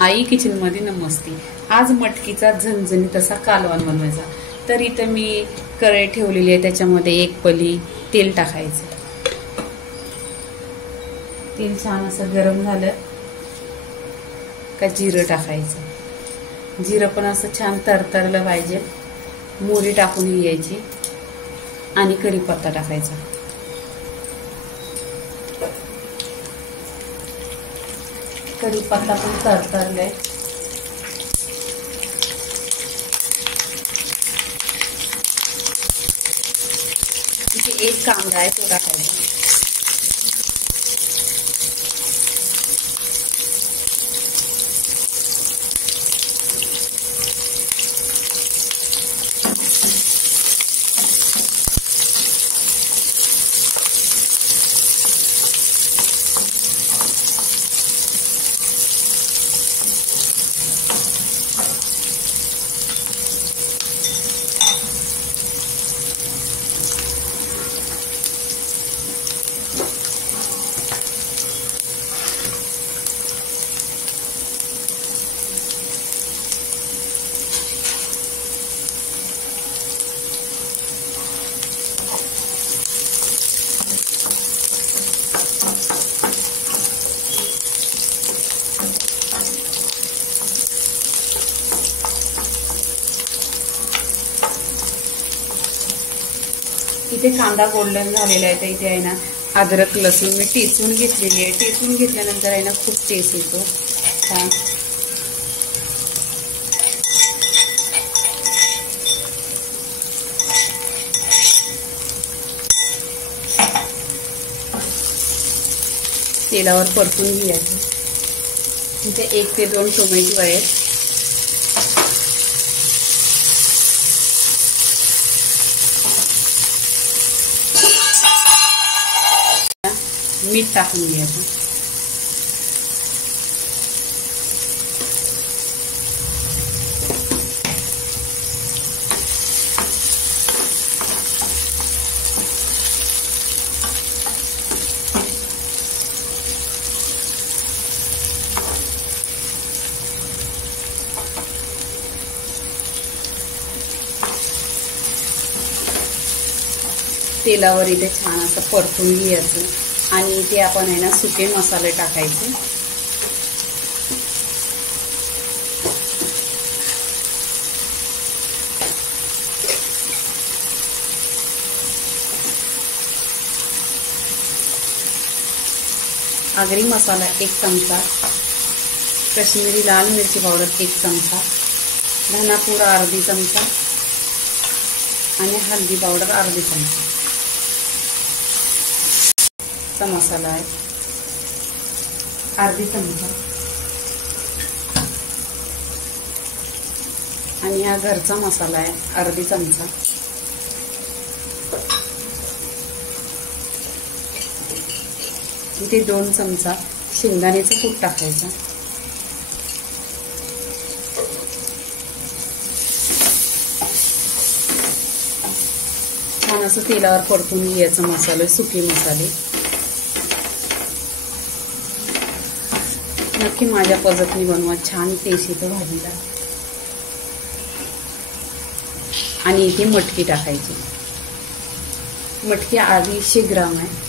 आई kitchen मध्ये नमस्ते। आज मटकीचा झणझणीत असा कालवण बनवायचा। तर इथं मी कढई ठेवलेली आहे, त्याच्यामध्ये एक पळी तेल टाकायचं। तेल छान असं गरम झालं का जिरं टाकायचं। जिरं पण असं छान तरतरलं पाहिजे। मोहरी टाकून घ्यायची आणि कढीपत्ता टाकायचा। कढीपत्ता पण तरतरलाय, इथे एक कांदा आहे तो टाकायचा। इथे कांदा गोल्डन झालेला आहे, तर इथे आहे ना अद्रक लसूण मी टेचून घेतलेली आहे। टेचून घेतल्यानंतर आहे ना खूप टेस्ट येतो छान। तेलावर परतून घ्यायचं। इथे 1 ते 2 टोमॅटो आहेत, मीठ टाकून घ्यायचं। तेलावर इथे छान असं परतून घ्यायचं आणि इथे आपण आहे ना सुके मसाले टाकायचे। आगरी मसाला 1 चमचा, कश्मीरी लाल मिरची पावडर 1 चमचा, धना पूड अर्धी चमचा आणि हळदी पावडर अर्धी चमचा मसाला आहे, अर्धी चमचा। आणि हा घरचा मसाला आहे, अर्धी चमचा। इथे 2 चमचा शेंगदाण्याचं कूट टाकायचं। छान असं तेलावर परतून घ्यायचं मसाले, सुके मसाले। नक्की माझ्या पद्धतीने बनवा, छान टेस्ट येतो भाजीला। आणि इथे मटकी टाकायची। मटकी 250 ग्राम आहे।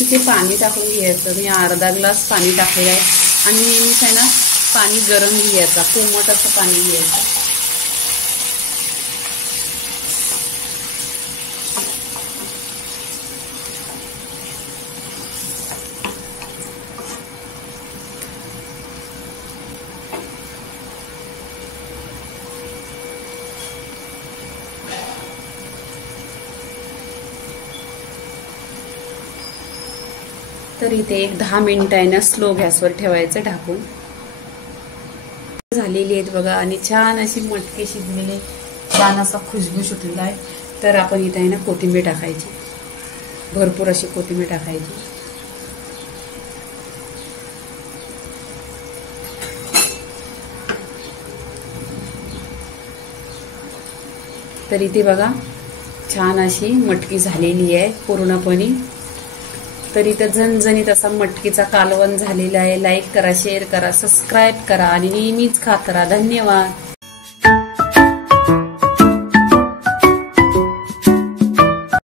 इथे पाणी टाकून घ्यायचं। मी अर्धा ग्लास पाणी टाकलेलं आहे आणि नेहमीच आहे ना पाणी गरम घ्यायचं, कोमट असं पाणी घ्यायचं। तर इथे एक 10 मिनिटं आहे ना स्लो गॅसवर ठेवायचं ढाकून. झालेली आहेत बघा आणि छान अशी मटकी शिजलेली, छान असा खुशबू सुटलेला आहे. तर आपण इथे आहे ना कोथिंबीर टाकायची, भरपूर अशी कोथिंबीर टाकायची. तर इथे बघा छान अशी मटकी झालेली आहे पूर्णपणे. तर इथं झणझणीत असा मटकीचा कालवण झालेला आहे. लाईक करा, शेअर करा, सबस्क्राईब करा आणि नेहमीच खात राहा. धन्यवाद.